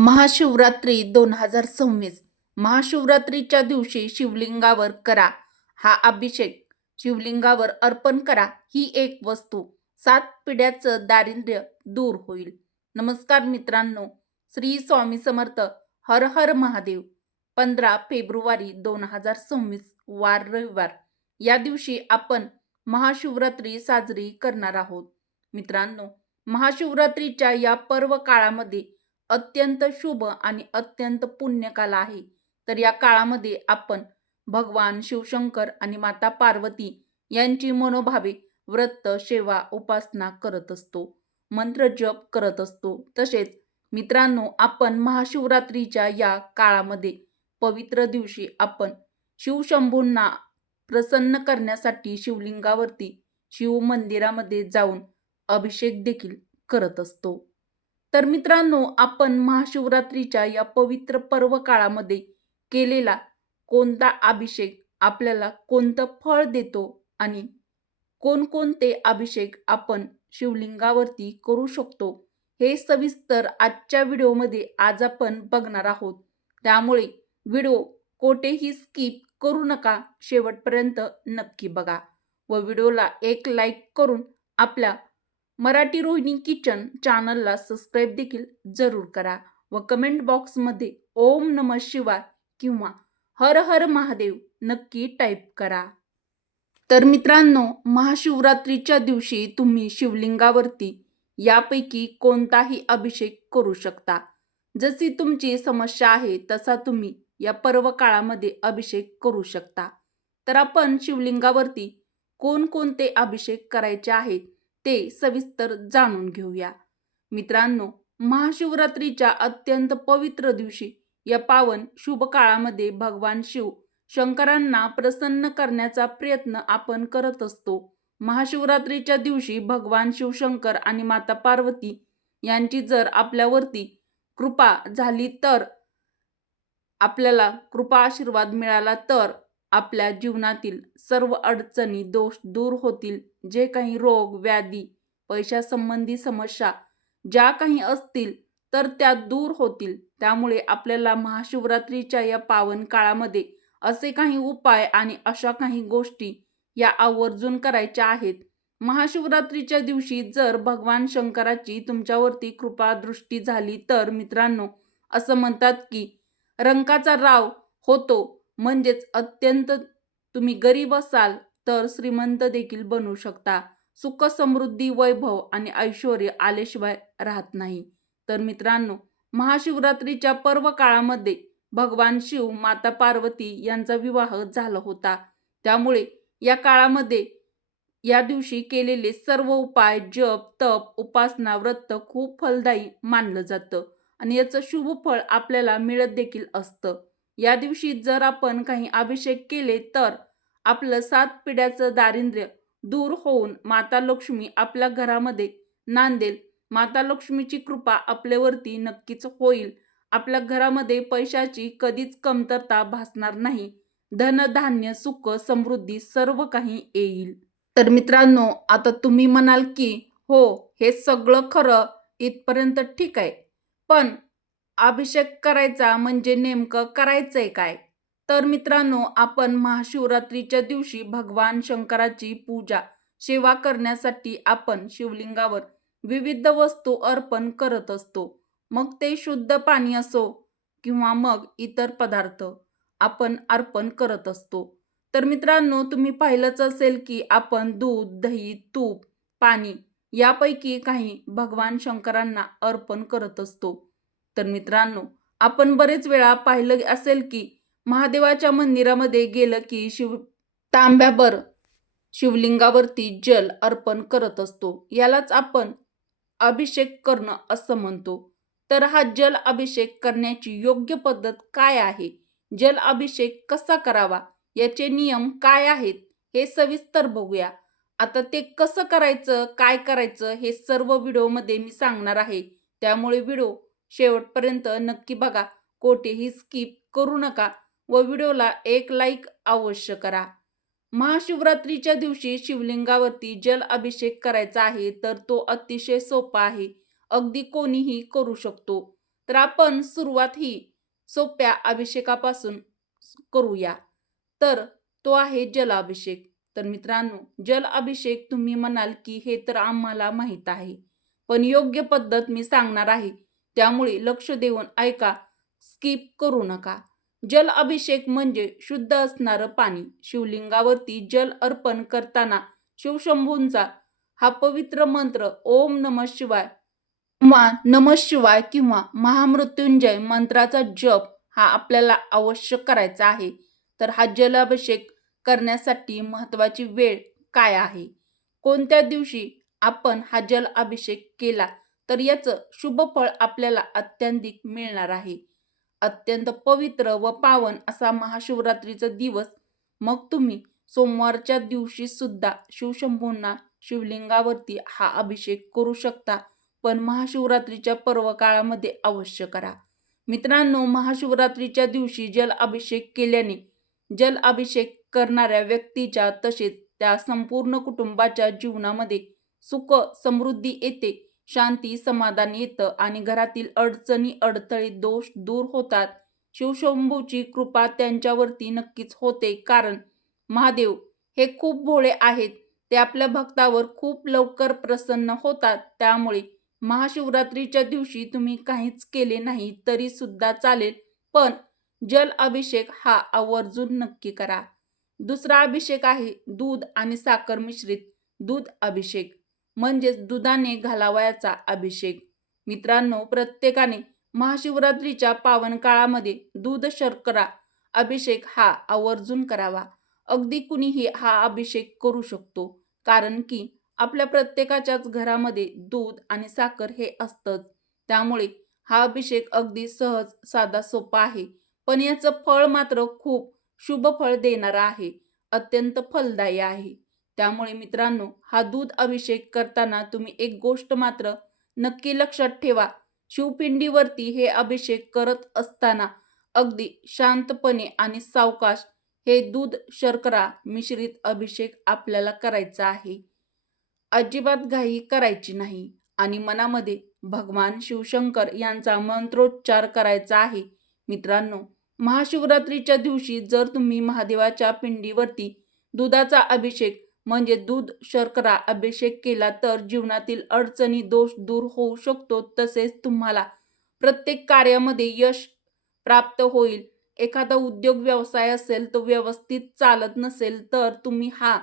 महाशिवरात्री 2026 महाशिवरात्रीच्या दिवशी शिवलिंगावर करा हा अभिषेक. शिवलिंगावर अर्पण करा ही एक वस्तू. 7 पिढ्याचं दारिद्र्य दूर होईल. नमस्कार मित्रांनो, श्री स्वामी समर्थ. हर हर महादेव. 15 फेब्रुवारी 2026 वार रविवार या दिवशी आपण महाशिवरात्री साजरी करणार आहोत. मित्रांनो, महाशिवरात्रीच्या या पर्व काळामध्ये अत्यंत शुभ आणि अत्यंत पुण्यकाल आहे. तर या काळामध्ये आपण भगवान शिवशंकर आणि माता पार्वती यांची मनोभावे व्रत, सेवा, उपासना करत असतो, मंत्र जप करत असतो. तसेच मित्रांनो, आपण महाशिवरात्रीच्या या काळामध्ये पवित्र दिवशी आपण शिवशंभूंना प्रसन्न करण्यासाठी शिवलिंगावरती शिव मंदिरामध्ये जाऊन अभिषेक देखील करत असतो. तर मित्रांनो, आपण महाशिवरात्रीच्या या पवित्र पर्व काळामध्ये केलेला कोणता अभिषेक आपल्याला कोणतं फळ देतो आणि कोणकोणते अभिषेक आपण शिवलिंगावरती करू शकतो हे सविस्तर आजच्या व्हिडिओमध्ये आज आपण बघणार आहोत. त्यामुळे व्हिडिओ कोठेही स्किप करू नका, शेवटपर्यंत नक्की बघा व व्हिडिओला एक लाईक करून आपल्या मराठी रोहिणी किचन चॅनलला सबस्क्राईब देखील जरूर करा व कमेंट बॉक्समध्ये ओम नमः शिवाय किंवा हर हर महादेव नक्की टाईप करा. तर मित्रांनो, महाशिवरात्रीच्या दिवशी तुम्ही शिवलिंगावरती यापैकी कोणताही अभिषेक करू शकता. जशी तुमची समस्या आहे तसा तुम्ही या पर्व काळामध्ये अभिषेक करू शकता. तर आपण शिवलिंगावरती कोणकोणते अभिषेक करायचे आहेत ते सविस्तर जाणून घेऊया. मित्रांनो, महाशिवरात्रीच्या अत्यंत पवित्र दिवशी या पावन शुभ काळामध्ये भगवान शिव शंकरांना प्रसन्न करण्याचा प्रयत्न आपण करत असतो. महाशिवरात्रीच्या दिवशी भगवान शिवशंकर आणि माता पार्वती यांची जर आपल्यावरती कृपा झाली तर, आपल्याला कृपा आशीर्वाद मिळाला तर आपल्या जीवनातील सर्व अडचणी, दोष दूर होतील. जे काही रोग, व्याधी, पैशासंबंधी समस्या ज्या काही असतील तर त्या दूर होतील. त्यामुळे आपल्याला महाशिवरात्रीच्या या पावन काळामध्ये असे काही उपाय आणि अशा काही गोष्टी या आवर्जून करायच्या आहेत. महाशिवरात्रीच्या दिवशी जर भगवान शंकराची तुमच्यावरती कृपा दृष्टी झाली तर मित्रांनो, असं म्हणतात की रंकाचा राव होतो. म्हणजेच अत्यंत तुम्ही गरीब असाल तर श्रीमंत देखील बनू शकता. सुख, समृद्धी, वैभव आणि ऐश्वर्य आल्याशिवाय राहत नाही. तर मित्रांनो, महाशिवरात्रीच्या पर्व काळामध्ये भगवान शिव, माता पार्वती यांचा विवाह झाला होता. त्यामुळे या काळामध्ये या दिवशी केलेले सर्व उपाय, जप, तप, उपासना, व्रत खूप फलदायी मानलं जातं आणि याचं शुभ फळ आपल्याला मिळत देखील असतं. या दिवशी जर आपण काही अभिषेक केले तर आपलं 7 पिढ्याचं दारिद्र्य दूर होऊन माता लक्ष्मी आपल्या घरामध्ये नांदेल. माता लक्ष्मीची कृपा आपल्यावरती नक्कीच होईल. आपल्या घरामध्ये पैशाची कधीच कमतरता भासणार नाही. धन, धान्य, सुख, समृद्धी सर्व काही येईल. तर मित्रांनो, आता तुम्ही म्हणाल की हो, हे सगळं खरं, इथपर्यंत ठीक आहे, पण अभिषेक करायचा म्हणजे नेमकं करायचंय काय? तर मित्रांनो, आपण महाशिवरात्रीच्या दिवशी भगवान शंकराची पूजा, सेवा करण्यासाठी आपण शिवलिंगावर विविध वस्तू अर्पण करत असतो. मग ते शुद्ध पाणी असो किंवा मग इतर पदार्थ आपण अर्पण करत असतो. तर मित्रांनो, तुम्ही पाहिलंच असेल की आपण दूध, दही, तूप, पाणी यापैकी काही भगवान शंकरांना अर्पण करत असतो. तर मित्रांनो, आपण बरेच वेळा पाहिलं असेल की महादेवाच्या मंदिरामध्ये गेलं की तांब्याभर शिवलिंगावरती जल अर्पण करत असतो. यालाच आपण अभिषेक करणं असं म्हणतो. तर हा जल अभिषेक करण्याची योग्य पद्धत काय आहे, जल अभिषेक कसा करावा, याचे नियम काय आहेत हे सविस्तर बघूया. आता ते कसं करायचं, काय करायचं हे सर्व व्हिडिओमध्ये मी सांगणार आहे. त्यामुळे व्हिडिओ शेवटपर्यंत नक्की बघा, कोठेही स्किप करू नका व व्हिडिओला एक लाईक अवश्य करा. महाशिवरात्रीच्या दिवशी शिवलिंगावरती जल अभिषेक करायचा आहे तर तो अतिशय सोपा आहे. अगदी कोणीही करू शकतो. तर आपण सुरुवात ही सोप्या अभिषेकापासून करूया. तर तो आहे जल अभिषेक. तर मित्रांनो, जल अभिषेक तुम्ही म्हणाल की हे तर आम्हाला माहीत आहे, पण योग्य पद्धत मी सांगणार आहे, त्यामुळे लक्ष देऊन ऐका, स्किप करू नका. जल अभिषेक म्हणजे शुद्ध असणारं पाणी. शिवलिंगावरती जल अर्पण करताना शिवशंभूंचा हा पवित्र मंत्र ओम नमः शिवाय किंवा नमः शिवाय किंवा महामृत्युंजय मंत्राचा जप हा आपल्याला अवश्य करायचा आहे. तर हा जलाभिषेक करण्यासाठी महत्त्वाची वेळ काय आहे? कोणत्या दिवशी आपण हा जल अभिषेक केला तर याचं शुभ फळ आपल्याला अत्यंतिक मिळणार आहे? अत्यंत पवित्र व पावन असा महाशिवरात्रीचा दिवस. मग तुम्ही सोमवारच्या दिवशी सुद्धा शिवशंभूंना शिवलिंगावरती हा अभिषेक करू शकता, पण महाशिवरात्रीच्या पर्व काळामध्ये अवश्य करा. मित्रांनो, महाशिवरात्रीच्या दिवशी जल अभिषेक केल्याने जल अभिषेक करणाऱ्या व्यक्तीच्या तसेच त्या संपूर्ण कुटुंबाच्या जीवनामध्ये सुख समृद्धी येते, शांती समाधान येतं आणि घरातील अडचणी अडथळे दोष दूर होतात. शिवशंभूची कृपा त्यांच्यावरती नक्कीच होते, कारण महादेव हे खूप भोळे आहेत. ते आपल्या भक्तावर खूप लवकर प्रसन्न होतात. त्यामुळे महाशिवरात्रीच्या दिवशी तुम्ही काहीच केले नाही तरी सुद्धा चालेल, पण जल अभिषेक हा आवर्जून नक्की करा. दुसरा अभिषेक आहे दूध आणि साखर मिश्रित दूध अभिषेक, म्हणजेच दुधाने घालावयाचा अभिषेक. मित्रांनो, प्रत्येकाने महाशिवरात्रीच्या पावन काळामध्ये दूध शर्करा अभिषेक हा आवर्जून करावा. अगदी कुणीही हा अभिषेक करू शकतो, कारण की आपल्या प्रत्येकाच्याच घरामध्ये दूध आणि साखर हे असतंच. त्यामुळे हा अभिषेक अगदी सहज साधा सोपा आहे, पण याचं फळ मात्र खूप शुभ फळ देणारा आहे, अत्यंत फलदायी आहे. त्यामुळे मित्रांनो, हा दूध अभिषेक करताना तुम्ही एक गोष्ट मात्र नक्की लक्षात ठेवा. शिवपिंडीवरती हे अभिषेक करत असताना अगदी शांतपणे आणि सावकाश हे दूध शर्करा मिश्रित अभिषेक आपल्याला करायचा आहे. अजिबात घाई करायची नाही आणि मनामध्ये भगवान शिवशंकर यांचा मंत्रोच्चार करायचा आहे. मित्रांनो, महाशिवरात्रीच्या दिवशी जर तुम्ही महादेवाच्या पिंडीवरती दुधाचा अभिषेक म्हणजे दूध शर्करा अभिषेक केला तर जीवनातील अडचणी दोष दूर होऊ शकतो, तसेच तुम्हाला प्रत्येक कार्यामध्ये यश प्राप्त होईल. एखादा उद्योग व्यवसाय असेल तो व्यवस्थित चालत नसेल तर तुम्ही हा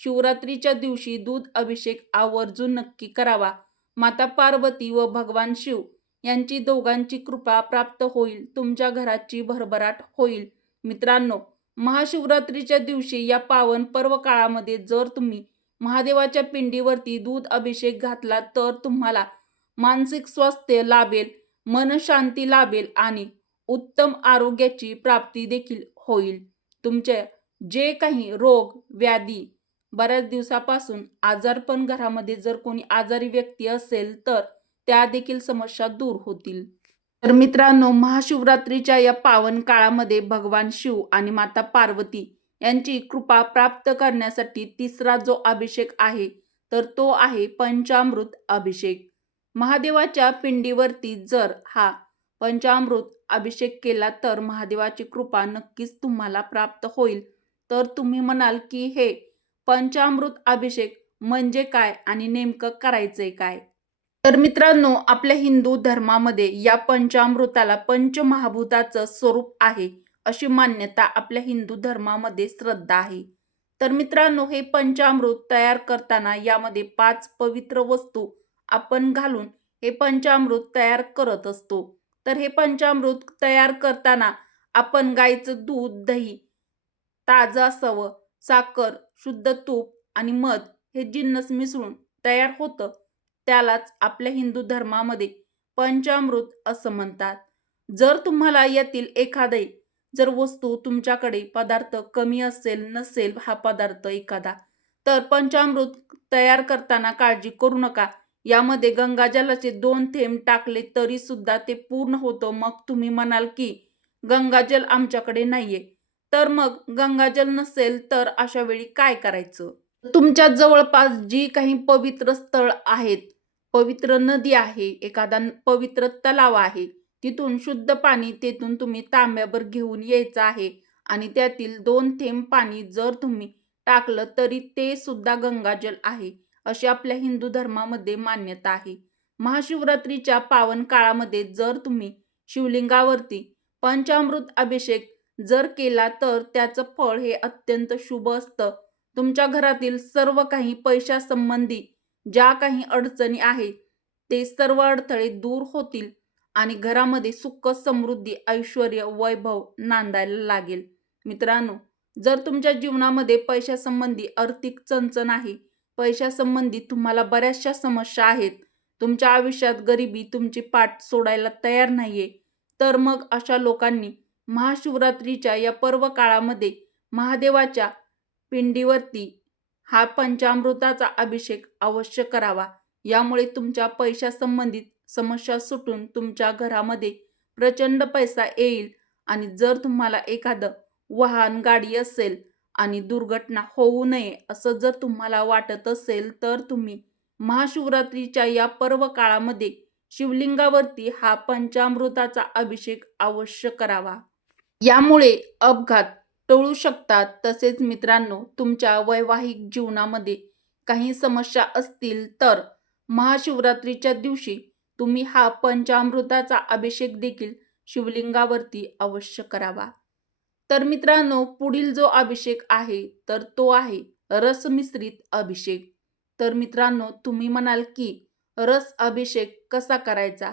शिवरात्रीच्या दिवशी दूध अभिषेक आवर्जून नक्की करावा. माता पार्वती व भगवान शिव यांची दोघांची कृपा प्राप्त होईल. तुमच्या घराची भरभराट होईल. मित्रांनो, महाशिवरात्रीच्या दिवशी या पावन पर्व काळामध्ये जर तुम्ही महादेवाच्या पिंडीवरती दूध अभिषेक घातला तर तुम्हाला मानसिक स्वास्थ्य लाभेल, मनशांती लाभेल आणि उत्तम आरोग्याची प्राप्ती देखील होईल. तुमचे जे काही रोग व्याधी बऱ्याच दिवसापासून आजारपण, घरामध्ये जर कोणी आजारी व्यक्ती असेल तर त्या देखील समस्या दूर होतील. तर मित्रांनो, महाशिवरात्रीच्या या पावन काळामध्ये भगवान शिव आणि माता पार्वती यांची कृपा प्राप्त करण्यासाठी तिसरा जो अभिषेक आहे तर तो आहे पंचामृत अभिषेक. महादेवाच्या पिंडीवरती जर हा पंचामृत अभिषेक केला तर महादेवाची कृपा नक्कीच तुम्हाला प्राप्त होईल. तर तुम्ही म्हणाल की हे पंचामृत अभिषेक म्हणजे काय आणि नेमकं करायचंय काय? तर मित्रांनो, आपल्या हिंदू धर्मामध्ये या पंचामृताला पंचमहाभूताचं स्वरूप आहे अशी मान्यता आपल्या हिंदू धर्मामध्ये श्रद्धा आहे. तर मित्रांनो, हे पंचामृत तयार करताना यामध्ये 5 पवित्र वस्तू आपण घालून हे पंचामृत तयार करत असतो. तर हे पंचामृत तयार करताना आपण गाईचं दूध, दही ताजं असावं, साखर, शुद्ध तूप आणि मध हे जिन्नस मिसळून तयार होतं. त्यालाच आपल्या हिंदू धर्मामध्ये पंचामृत असं म्हणतात. जर तुम्हाला यातील एखादी जर वस्तू तुमच्याकडे पदार्थ कमी असेल, नसेल हा पदार्थ एखादा, तर पंचामृत तयार करताना काळजी करू नका. यामध्ये गंगाजलाचे 2 थेंब टाकले तरी सुद्धा ते पूर्ण होतं. मग तुम्ही म्हणाल की गंगाजल आमच्याकडे नाहीये. तर मग गंगाजल नसेल तर अशा वेळी काय करायचं? तुमच्या जवळपास जी काही पवित्र स्थळ आहेत, पवित्र नदी आहे, एखादा पवित्र तलाव आहे, तिथून शुद्ध पाणी तेथून तुम्ही तांब्याभर घेऊन यायचं आहे आणि त्यातील 2 थेंब पाणी जर तुम्ही टाकलं तरी ते सुद्धा गंगाजल आहे, अशी आपल्या हिंदू धर्मामध्ये मान्यता आहे. महाशिवरात्रीच्या पावन काळामध्ये जर तुम्ही शिवलिंगावरती पंचामृत अभिषेक जर केला तर त्याचं फळ हे अत्यंत शुभ असतं. तुमच्या घरातील सर्व काही पैशासंबंधी ज्या काही अडचणी आहेत ते सर्व अडथळे दूर होतील आणि घरामध्ये सुख, समृद्धी, ऐश्वर, वैभव नांदायला लागेल. मित्रांनो, जर तुमच्या जीवनामध्ये पैशासंबंधी आर्थिक चणचण आहे, पैशासंबंधी तुम्हाला बऱ्याचशा समस्या आहेत, तुमच्या आयुष्यात गरिबी तुमची पाठ सोडायला तयार नाहीये, तर मग अशा लोकांनी महाशिवरात्रीच्या या पर्व काळामध्ये महादेवाच्या पिंडीवरती हा पंचामृताचा अभिषेक अवश्य करावा. यामुळे तुमच्या पैशासंबंधित समस्या सुटून तुमच्या घरामध्ये प्रचंड पैसा येईल आणि जर तुम्हाला एखादं वाहन, गाडी असेल आणि दुर्घटना होऊ नये असं जर तुम्हाला वाटत असेल तर तुम्ही महाशिवरात्रीच्या या पर्व काळामध्ये शिवलिंगावरती हा पंचामृताचा अभिषेक अवश्य करावा. यामुळे अपघात टळू शकतात. तसेच मित्रांनो, तुमच्या वैवाहिक जीवनामध्ये काही समस्या असतील तर महाशिवरात्रीच्या दिवशी तुम्ही हा पंचामृताचा अभिषेक देखील शिवलिंगावरती अवश्य करावा. तर मित्रांनो, पुढील जो अभिषेक आहे तर तो आहे रसमिश्रित अभिषेक. तर मित्रांनो, तुम्ही म्हणाल की रस अभिषेक कसा करायचा?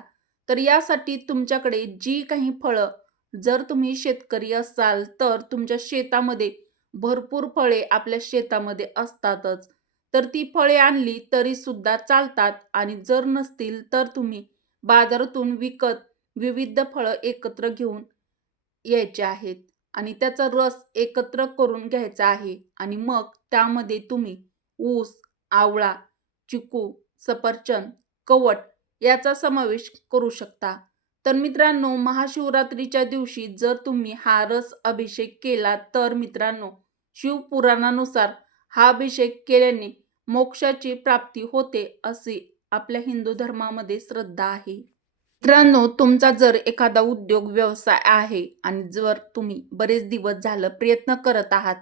तर यासाठी तुमच्याकडे जी काही फळं, जर तुम्ही शेतकरी असाल तर तुमच्या शेतामध्ये भरपूर फळे आपल्या शेतामध्ये असतातच. तर ती फळे आणली तरी सुद्धा चालतात आणि जर नसतील तर तुम्ही बाजारातून विकत विविध फळं एकत्र घेऊन यायचे आहेत आणि त्याचा रस एकत्र करून घ्यायचा आहे आणि मग त्यामध्ये तुम्ही ऊस, आवळा, चिकू, सफरचंद, कवठ याचा समावेश करू शकता. तर मित्रांनो, महाशिवरात्रीच्या दिवशी जर तुम्ही हा रस अभिषेक केला तर मित्रांनो, शिवपुराणानुसार हा अभिषेक केल्याने मोक्षाची प्राप्ती होते अशी आपल्या हिंदू धर्मामध्ये श्रद्धा आहे. मित्रांनो, तुमचा जर एखादा उद्योग व्यवसाय आहे आणि जर तुम्ही बरेच दिवस झालं प्रयत्न करत आहात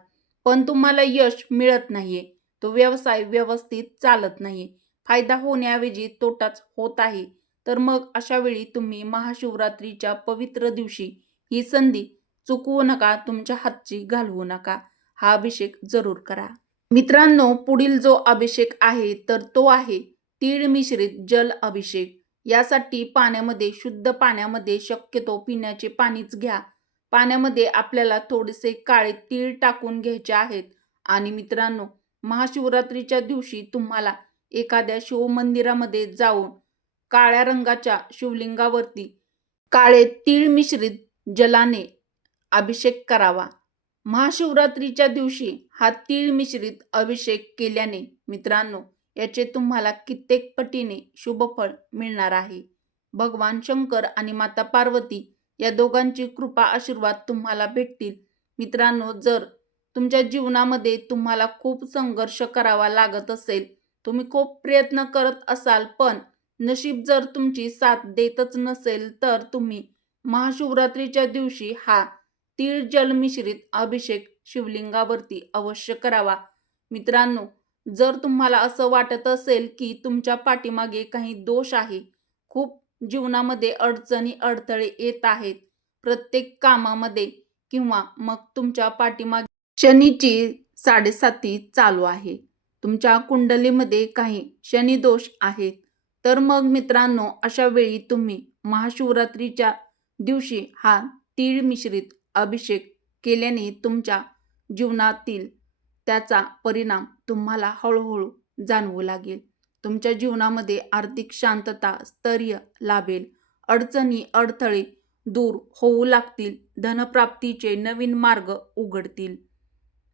पण तुम्हाला यश मिळत नाहीये, तो व्यवसाय व्यवस्थित चालत नाहीये, फायदा होण्याऐवजी तोटाच होत आहे, तर मग अशा वेळी तुम्ही महाशिवरात्रीच्या पवित्र दिवशी ही संधी चुकवू नका, तुमच्या हातची घालवू नका. हा अभिषेक जरूर करा. मित्रांनो, पुढील जो अभिषेक आहे तर तो आहे तीळ मिश्रित जल अभिषेक. यासाठी पाण्यामध्ये, शुद्ध पाण्यामध्ये, शक्यतो पिण्याचे पाणीच घ्या. पाण्यामध्ये आपल्याला थोडेसे काळे तीळ टाकून घ्यायचे आहेत आणि मित्रांनो, महाशिवरात्रीच्या दिवशी तुम्हाला एखाद्या शिवमंदिरामध्ये जाऊन काळ्या रंगाच्या शिवलिंगावरती काळे तीळ मिश्रित जलाने अभिषेक करावा. महाशिवरात्रीच्या दिवशी हा तीळ मिश्रित अभिषेक केल्याने मित्रांनो, याचे तुम्हाला कित्येक पटीने शुभफळ मिळणार आहे. भगवान शंकर आणि माता पार्वती या दोघांची कृपा आशीर्वाद तुम्हाला भेटतील. मित्रांनो, जर तुमच्या जीवनामध्ये तुम्हाला खूप संघर्ष करावा लागत असेल, तुम्ही खूप प्रयत्न करत असाल पण नशीब जर तुमची साथ देतच नसेल तर तुम्ही महाशिवरात्रीच्या दिवशी हा तीळ जल मिश्रित अभिषेक शिवलिंगावरती अवश्य करावा. मित्रांनो, जर तुम्हाला असं वाटत असेल की तुमच्या पाठीमागे काही दोष आहे, खूप जीवनामध्ये अडचणी अडथळे येत आहेत प्रत्येक कामामध्ये किंवा मग तुमच्या पाठीमागे शनीची 7.5 चालू आहे, तुमच्या कुंडलीमध्ये काही शनी दोष आहेत, तर मग मित्रांनो, अशा वेळी तुम्ही महाशिवरात्रीच्या दिवशी हा तीळ मिश्रित अभिषेक केल्याने तुमच्या जीवनातील त्याचा परिणाम तुम्हाला हळूहळू जाणवू लागेल. तुमच्या जीवनामध्ये आर्थिक शांतता, स्थैर्य लाभेल, अडचणी अडथळे दूर होऊ लागतील, धनप्राप्तीचे नवीन मार्ग उघडतील.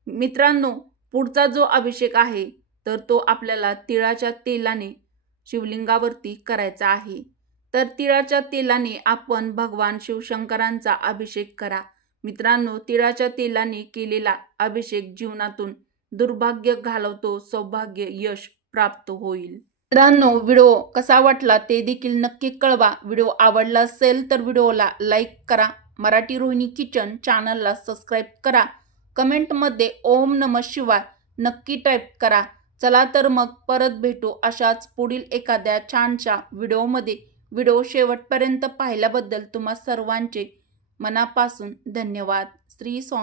मित्रांनो, पुढचा जो अभिषेक आहे तर तो आपल्याला तिळाच्या तेलाने शिवलिंगावरती करायचा आहे. तर तिळाच्या तेलाने आपण भगवान शिवशंकरांचा अभिषेक करा. मित्रांनो, तिळाच्या तेलाने केलेला अभिषेक जीवनातून दुर्भाग्य घालवतो, सौभाग्य, यश प्राप्त होईल. मित्रांनो, व्हिडिओ कसा वाटला ते देखील नक्की कळवा. व्हिडिओ आवडला असेल तर व्हिडिओला लाईक करा. मराठी रोहिणी किचन चॅनलला सबस्क्राईब करा. कमेंटमध्ये ओम नमः शिवाय नक्की टाईप करा. चला तर मग परत भेटू अशाच पुढील एखाद्या छानशा व्हिडिओमध्ये. व्हिडिओ शेवटपर्यंत पाहिल्याबद्दल तुम्हा सर्वांचे मनापासून धन्यवाद. श्री स्वामी